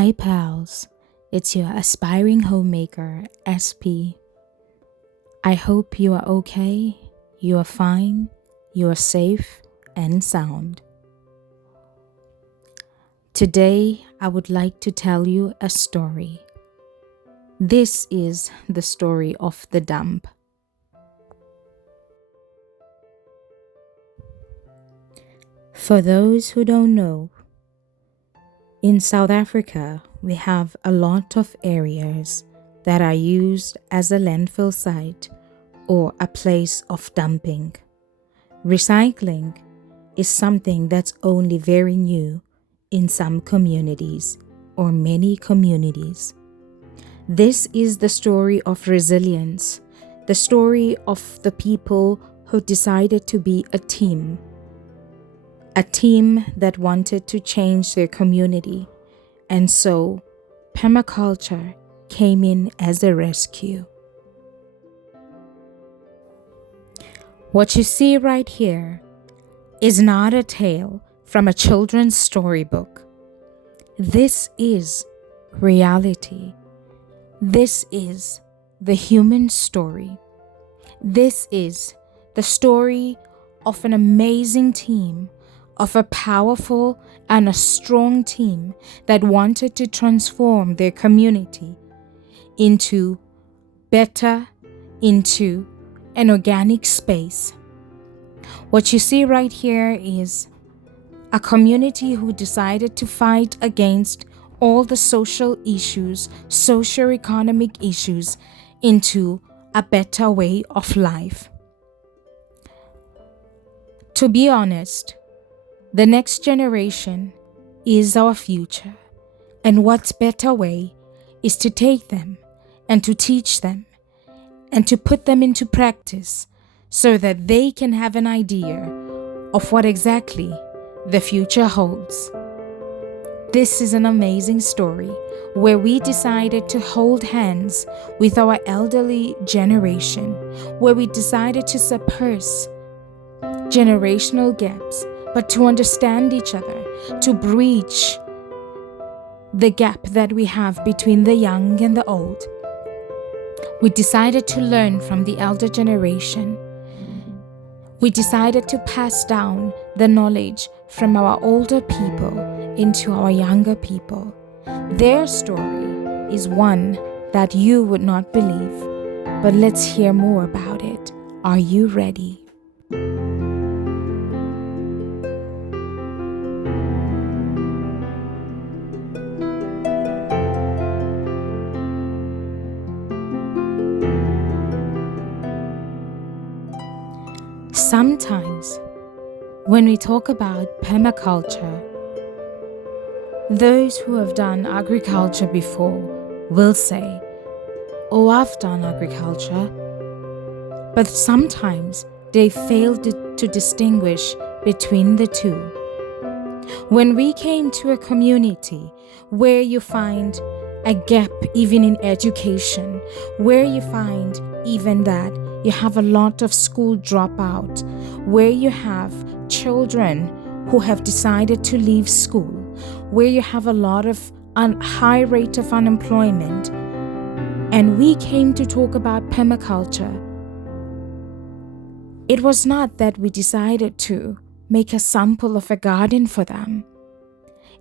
Hi pals, it's your aspiring homemaker, SP. I hope you are okay, you are fine, you are safe and sound. Today, I would like to tell you a story. This is the story of the dump. For those who don't know, in South Africa, we have a lot of areas that are used as a landfill site or a place of dumping. Recycling is something that's only very new in some communities or many communities. This is the story of resilience, the story of the people who decided to be a team that wanted to change their community, and so permaculture came in as a rescue. What you see right here is not a tale from a children's storybook. This is reality. This is the human story. This is the story of an amazing team, of a powerful and a strong team that wanted to transform their community into an organic space. What you see right here is a community who decided to fight against all the social issues, socio-economic issues, into a better way of life. To be honest, the next generation is our future, and what's better way is to take them and to teach them and to put them into practice so that they can have an idea of what exactly the future holds. This is an amazing story where we decided to hold hands with our elderly generation, where we decided to suppress generational gaps, but to understand each other, to breach the gap that we have between the young and the old. We decided to learn from the elder generation. We decided to pass down the knowledge from our older people into our younger people. Their story is one that you would not believe, but let's hear more about it. Are you ready? Sometimes, when we talk about permaculture, those who have done agriculture before will say, "Oh, I've done agriculture," but sometimes they fail to distinguish between the two. When we came to a community where you find a gap even in education, where you find even that you have a lot of school dropout, where you have children who have decided to leave school, where you have a lot of high rate of unemployment, and we came to talk about permaculture, it was not that we decided to make a sample of a garden for them.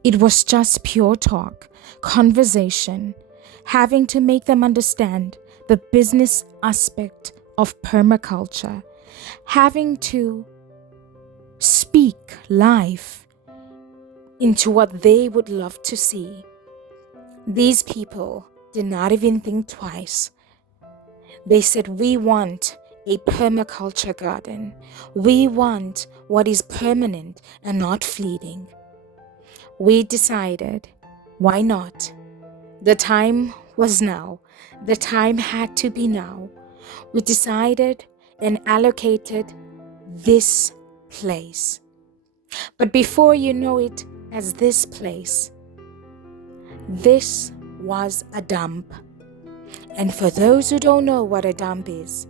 It was just pure talk, conversation, having to make them understand the business aspect of permaculture, having to speak life into what they would love to see. These people did not even think twice. They said, "We want a permaculture garden. We want what is permanent and not fleeting." We decided, why not? The time was now. The time had to be now. We decided and allocated this place. But before you know it as this place, this was a dump. And for those who don't know what a dump is,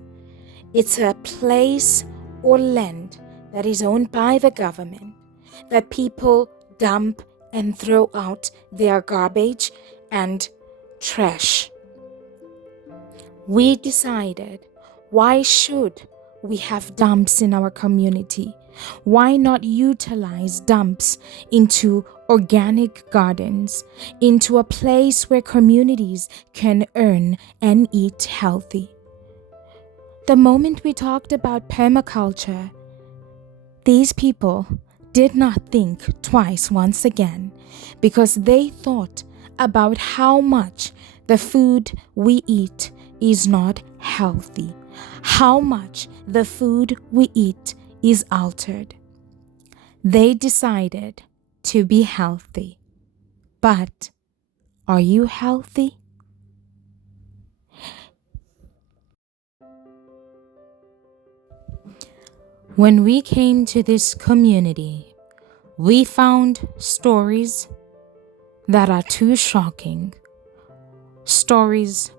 it's a place or land that is owned by the government that people dump and throw out their garbage and trash. We decided, why should we have dumps in our community? Why not utilize dumps into organic gardens, into a place where communities can earn and eat healthy? The moment we talked about permaculture, these people did not think twice once again, because they thought about how much the food we eat is not healthy, how much the food we eat is altered. They decided to be healthy. But are you healthy? When we came to this community, we found stories that are too shocking, stories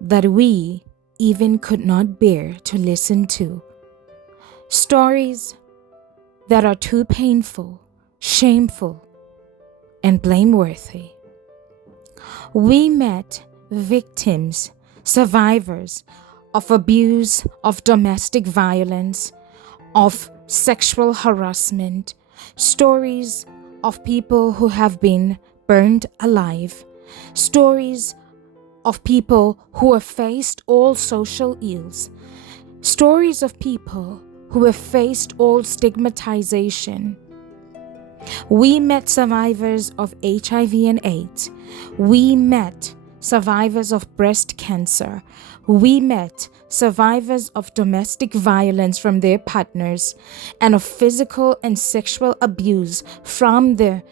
that we even could not bear to listen to, stories that are too painful, shameful, and blameworthy. We met victims, survivors of abuse, of domestic violence, of sexual harassment, stories of people who have been burned alive, stories of people who have faced all social ills, stories of people who have faced all stigmatization. We met survivors of HIV and AIDS. We met survivors of breast cancer. We met survivors of domestic violence from their partners and of physical and sexual abuse from their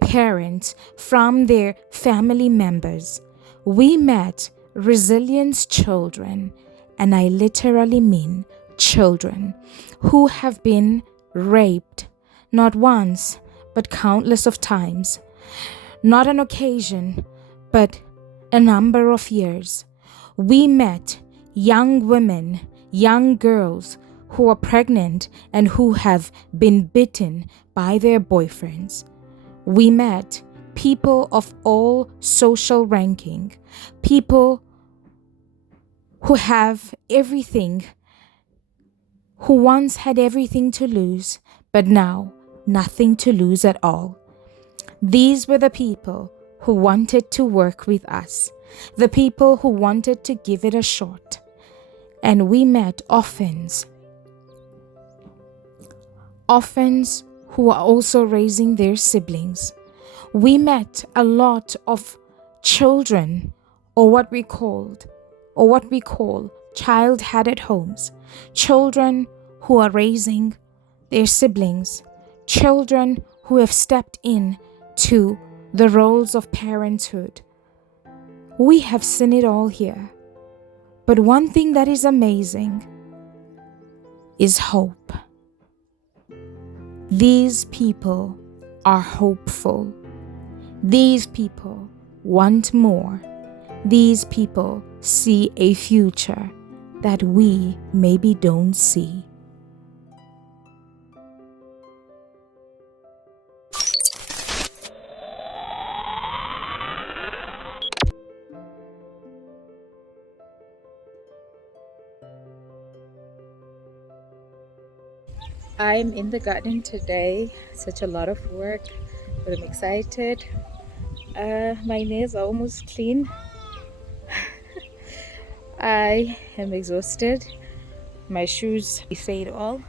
parents, from their family members. We met resilient children, and I literally mean children, who have been raped, not once, but countless of times. Not an occasion, but a number of years. We met young women, young girls who are pregnant and who have been bitten by their boyfriends. We met people of all social ranking, people who have everything, who once had everything to lose, but now nothing to lose at all. These were the people who wanted to work with us, the people who wanted to give it a shot. And we met orphans who are also raising their siblings. We met a lot of children, or what we call child-headed homes, children who are raising their siblings, children who have stepped in to the roles of parenthood. We have seen it all here. But one thing that is amazing is hope. These people are hopeful. These people want more. These people see a future that we maybe don't see. I'm in the garden today. Such a lot of work, but I'm excited. My nails are almost clean. I am exhausted. My shoes say it all.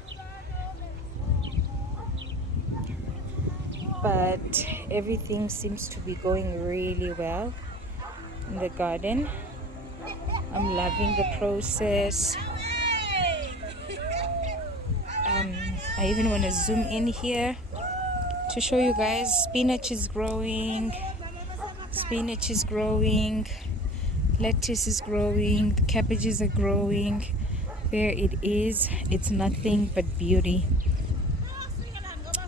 But everything seems to be going really well in the garden. I'm loving the process. I even want to zoom in here to show you guys. Spinach is growing, lettuce is growing, the cabbages are growing. There it is. It's nothing but beauty.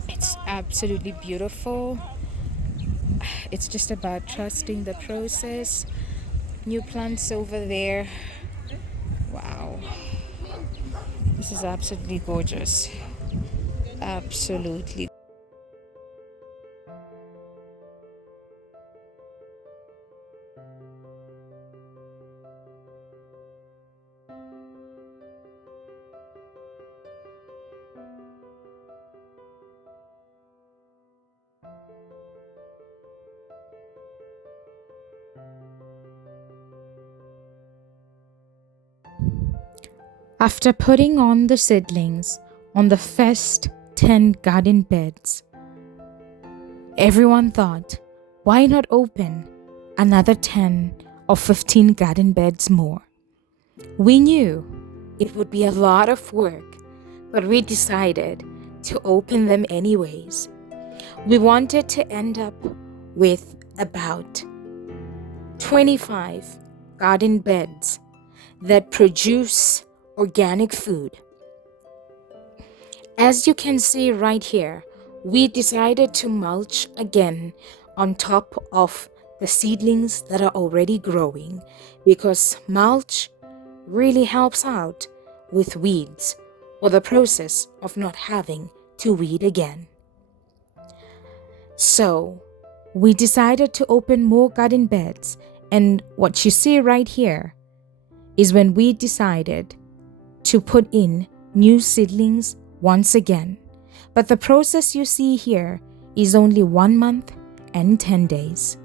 It's absolutely beautiful. It's just about trusting the process. New plants over there. Wow, this is absolutely gorgeous. Absolutely. After putting on the seedlings on the first 10 garden beds, everyone thought, why not open another 10 or 15 garden beds more? We knew it would be a lot of work, but we decided to open them anyways. We wanted to end up with about 25 garden beds that produce organic food. As you can see right here, we decided to mulch again on top of the seedlings that are already growing, because mulch really helps out with weeds or the process of not having to weed again. So we decided to open more garden beds, and what you see right here is when we decided to put in new seedlings once again. But the process you see here is only 1 month and 10 days.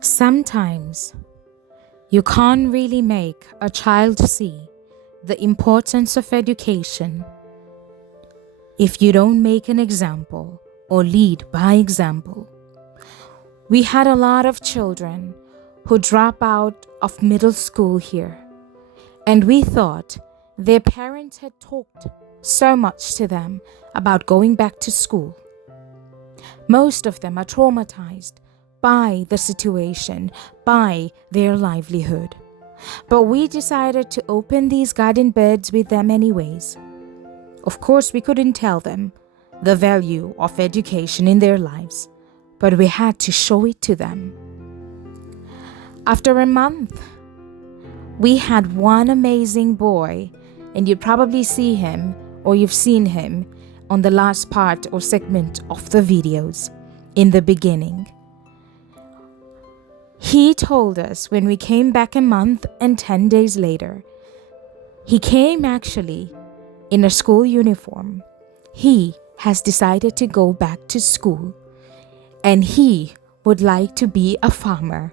Sometimes you can't really make a child see the importance of education if you don't make an example or lead by example. We had a lot of children who drop out of middle school here, and we thought their parents had talked so much to them about going back to school. Most of them are traumatized by the situation, by their livelihood. But we decided to open these garden beds with them anyways. Of course, we couldn't tell them the value of education in their lives, but we had to show it to them. After a month, we had one amazing boy, and you probably see him, or you've seen him on the last part or segment of the videos in the beginning. He told us when we came back a month and 10 days later, he came actually in a school uniform. He has decided to go back to school, and he would like to be a farmer.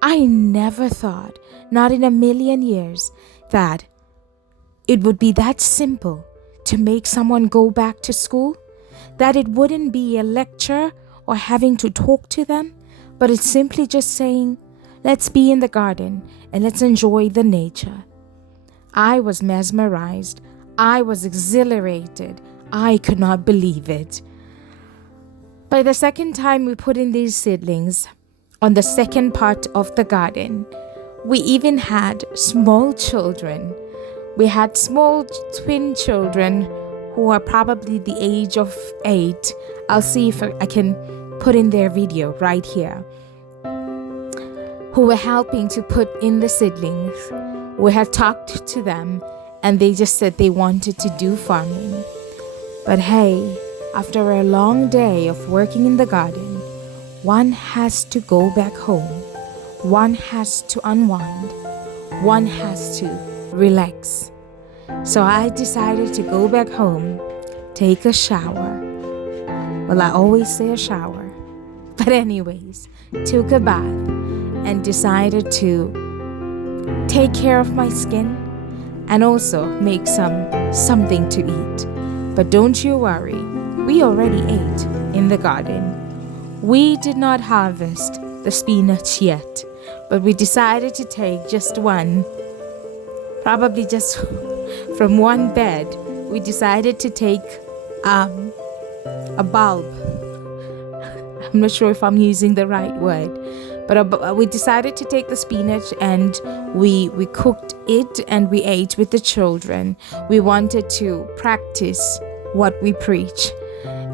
I never thought, not in a million years, that it would be that simple to make someone go back to school, that it wouldn't be a lecture or having to talk to them, but it's simply just saying, let's be in the garden and let's enjoy the nature. I was mesmerized. I was exhilarated. I could not believe it. By the second time we put in these seedlings on the second part of the garden, we even had small children. We had small twin children who are probably the age of 8. I'll see if I can put in their video right here, who were helping to put in the seedlings. We had talked to them, and they just said they wanted to do farming. But hey, after a long day of working in the garden, one has to go back home. One has to unwind. One has to relax. So I decided to go back home, take a shower. Well, I always say a shower. But anyways, took a bath and decided to take care of my skin and also make something to eat. But don't you worry, we already ate in the garden. We did not harvest the spinach yet, but we decided to take just one, probably just from one bed. We decided to take a bulb. I'm not sure if I'm using the right word, but we decided to take the spinach and we cooked it and we ate with the children. We wanted to practice what we preach.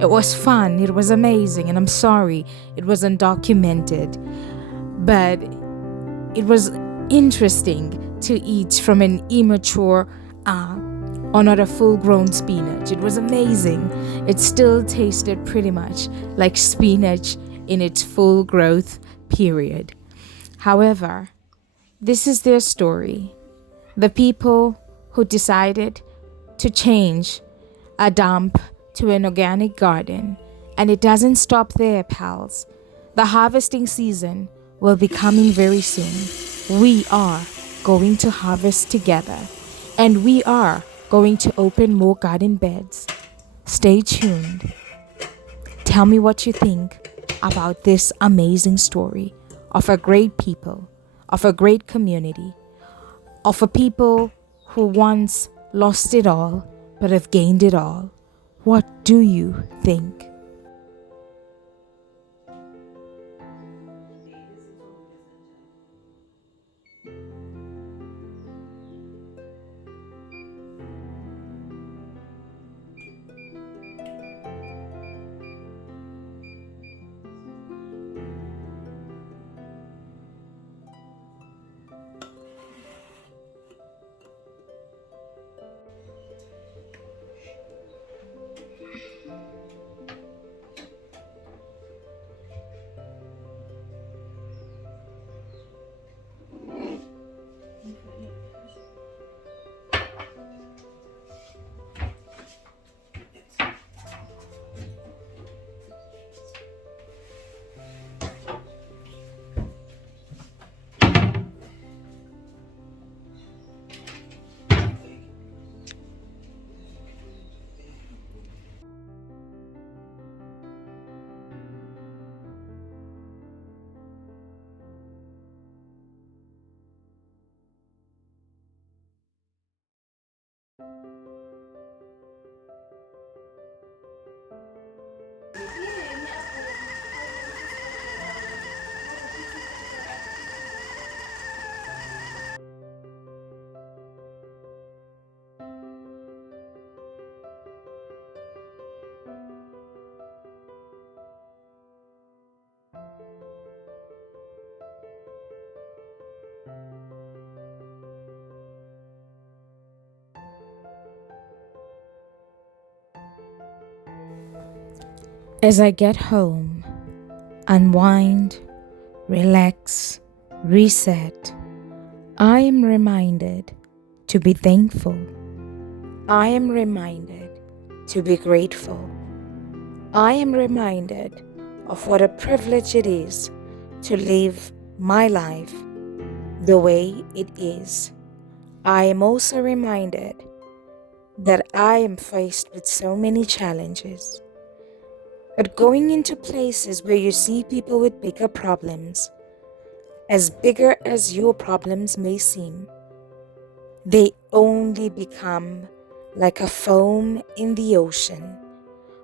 It was fun. It was amazing. And I'm sorry it wasn't documented, but it was interesting to eat from an immature or not a full-grown spinach. It was amazing. It still tasted pretty much like spinach in its full growth period. However, this is their story. The people who decided to change a dump to an organic garden And it doesn't stop there, pals. The harvesting season will be coming very soon. We are going to harvest together, and we are going to open more garden beds. Stay tuned. Tell me what you think about this amazing story of a great people, of a great community, of a people who once lost it all but have gained it all. What do you think? As I get home, unwind, relax, reset, I am reminded to be thankful. I am reminded to be grateful. I am reminded of what a privilege it is to live my life the way it is. I am also reminded that I am faced with so many challenges. But going into places where you see people with bigger problems, as bigger as your problems may seem, they only become like a foam in the ocean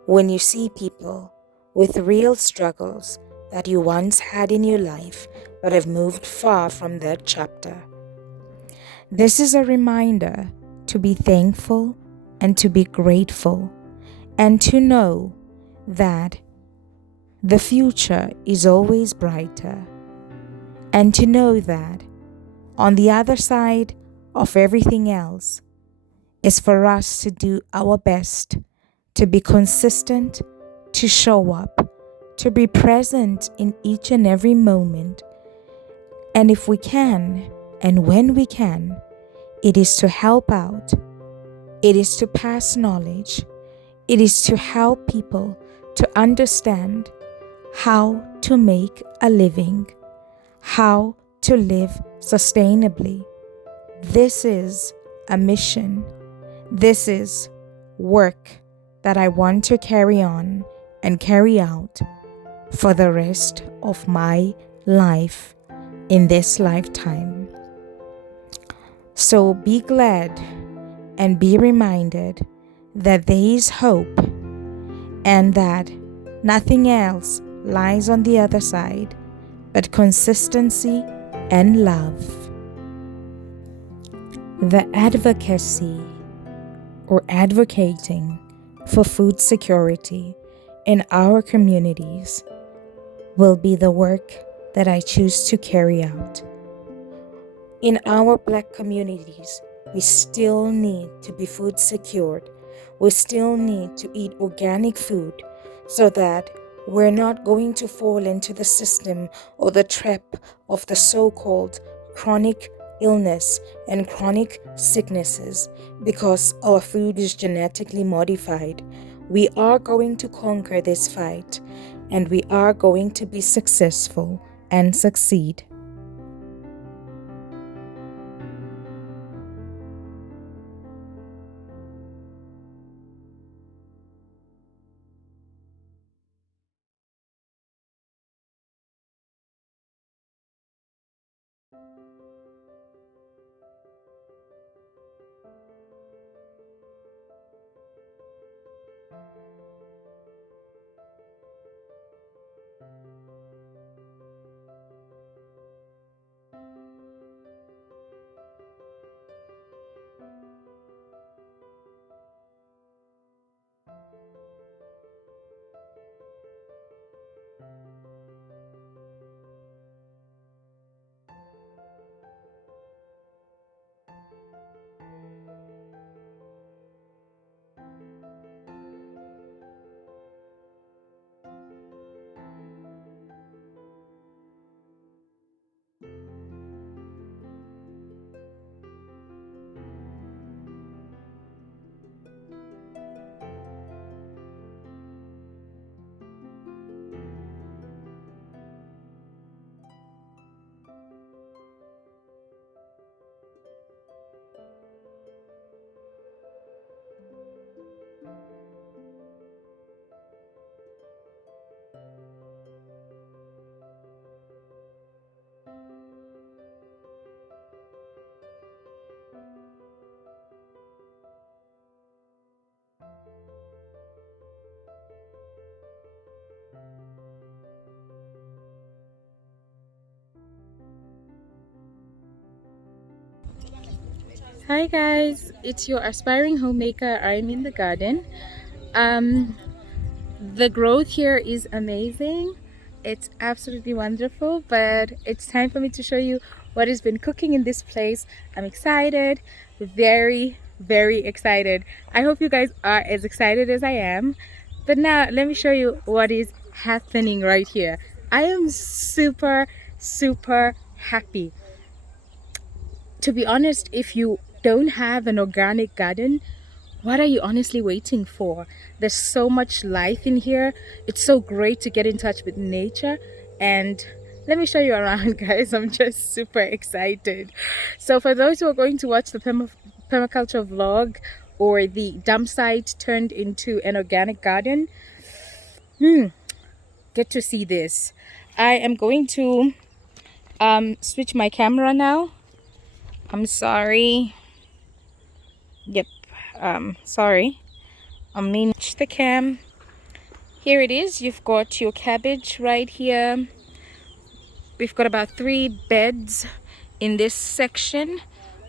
when you see people with real struggles that you once had in your life but have moved far from that chapter. This is a reminder to be thankful and to be grateful, and to know that the future is always brighter, and to know that on the other side of everything else is for us to do our best, to be consistent, to show up, to be present in each and every moment. And if we can, and when we can, it is to help out, it is to pass knowledge, it is to help people to understand how to make a living, how to live sustainably. This is a mission. This is work that I want to carry on and carry out for the rest of my life in this lifetime. So be glad and be reminded that there is hope, and that nothing else lies on the other side but consistency and love. The advocacy or advocating for food security in our communities will be the work that I choose to carry out. In our Black communities, we still need to be food secured. We still need to eat organic food so that we're not going to fall into the system or the trap of the so-called chronic illness and chronic sicknesses because our food is genetically modified. We are going to conquer this fight, and we are going to be successful and succeed. Hi guys, it's your aspiring homemaker. I'm in the garden. The growth here is amazing. It's absolutely wonderful, but it's time for me to show you what has been cooking in this place. I'm excited, very excited. I hope you guys are as excited as I am. But now let me show you what is happening right here. I am super happy. To be honest, if you don't have an organic garden, what are you honestly waiting for? There's so much life in here. It's so great to get in touch with nature. And let me show you around, guys. I'm just super excited. So for those who are going to watch the permaculture vlog, or the dump site turned into an organic garden, get to see this. I am going to switch my camera now. I'm sorry. Yep. Sorry. I mean, the cam. Here it is. You've got your cabbage right here. We've got about 3 beds in this section,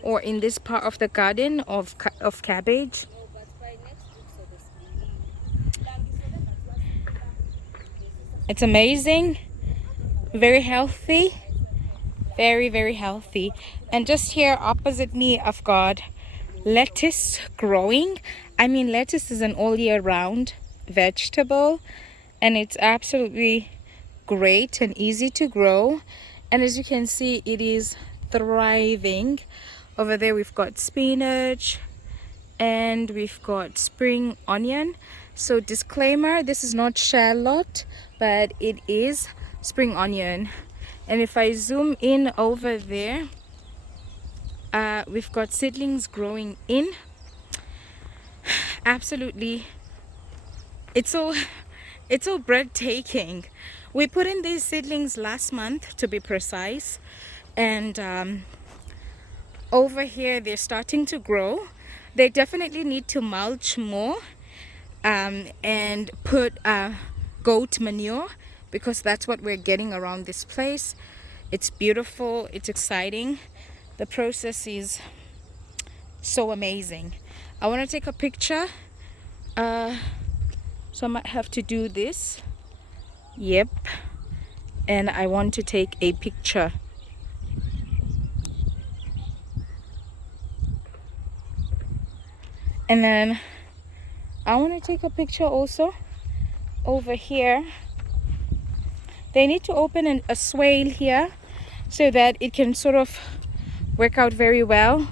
or in this part of the garden of cabbage. It's amazing. Very healthy. Very healthy. And just here opposite me, I've got lettuce growing. I mean, lettuce is an all year round vegetable, and it's absolutely great and easy to grow. And as you can see, it is thriving. Over there we've got spinach, and we've got spring onion. So disclaimer, this is not shallot, but it is spring onion. And if I zoom in over there, we've got seedlings growing in. Absolutely, it's so breathtaking. We put in these seedlings last month, to be precise, and over here they're starting to grow. They definitely need to mulch more, and put goat manure, because that's what we're getting around this place. It's beautiful, it's exciting. The process is so amazing. I want to take a picture, so I might have to do this. Yep. And I want to take a picture. And then I want to take a picture also over here. They need to open a swale here so that it can sort of work out very well.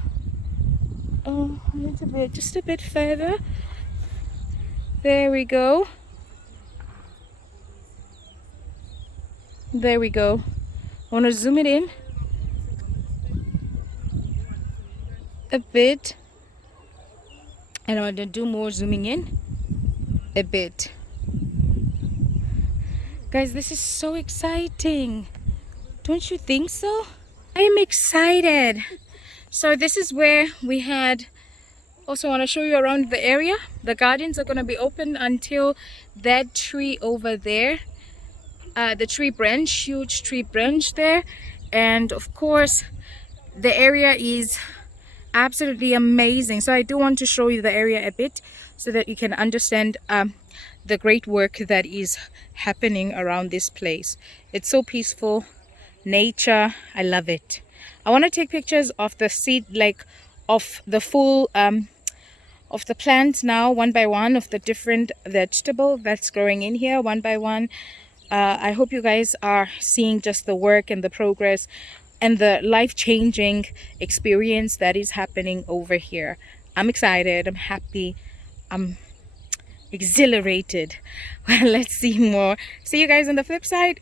Oh, I need to be just a bit further. There we go. There we go. I want to zoom it in a bit. And I want to do more zooming in a bit. Guys, this is so exciting. Don't you think so? I am excited. So this is where we had, also want to show you around the area. The gardens are going to be open until that tree over there. The tree branch, huge tree branch there. And of course, the area is absolutely amazing. So I do want to show you the area a bit so that you can understand the great work that is happening around this place. It's so peaceful, nature, I love it. I want to take pictures of the seed, like of the full of the plants now, one by one, of the different vegetable that's growing in here one by one. I hope you guys are seeing just the work and the progress and the life-changing experience that is happening over here. I'm excited, I'm happy, I'm exhilarated. Well, let's see more. See you guys on the flip side.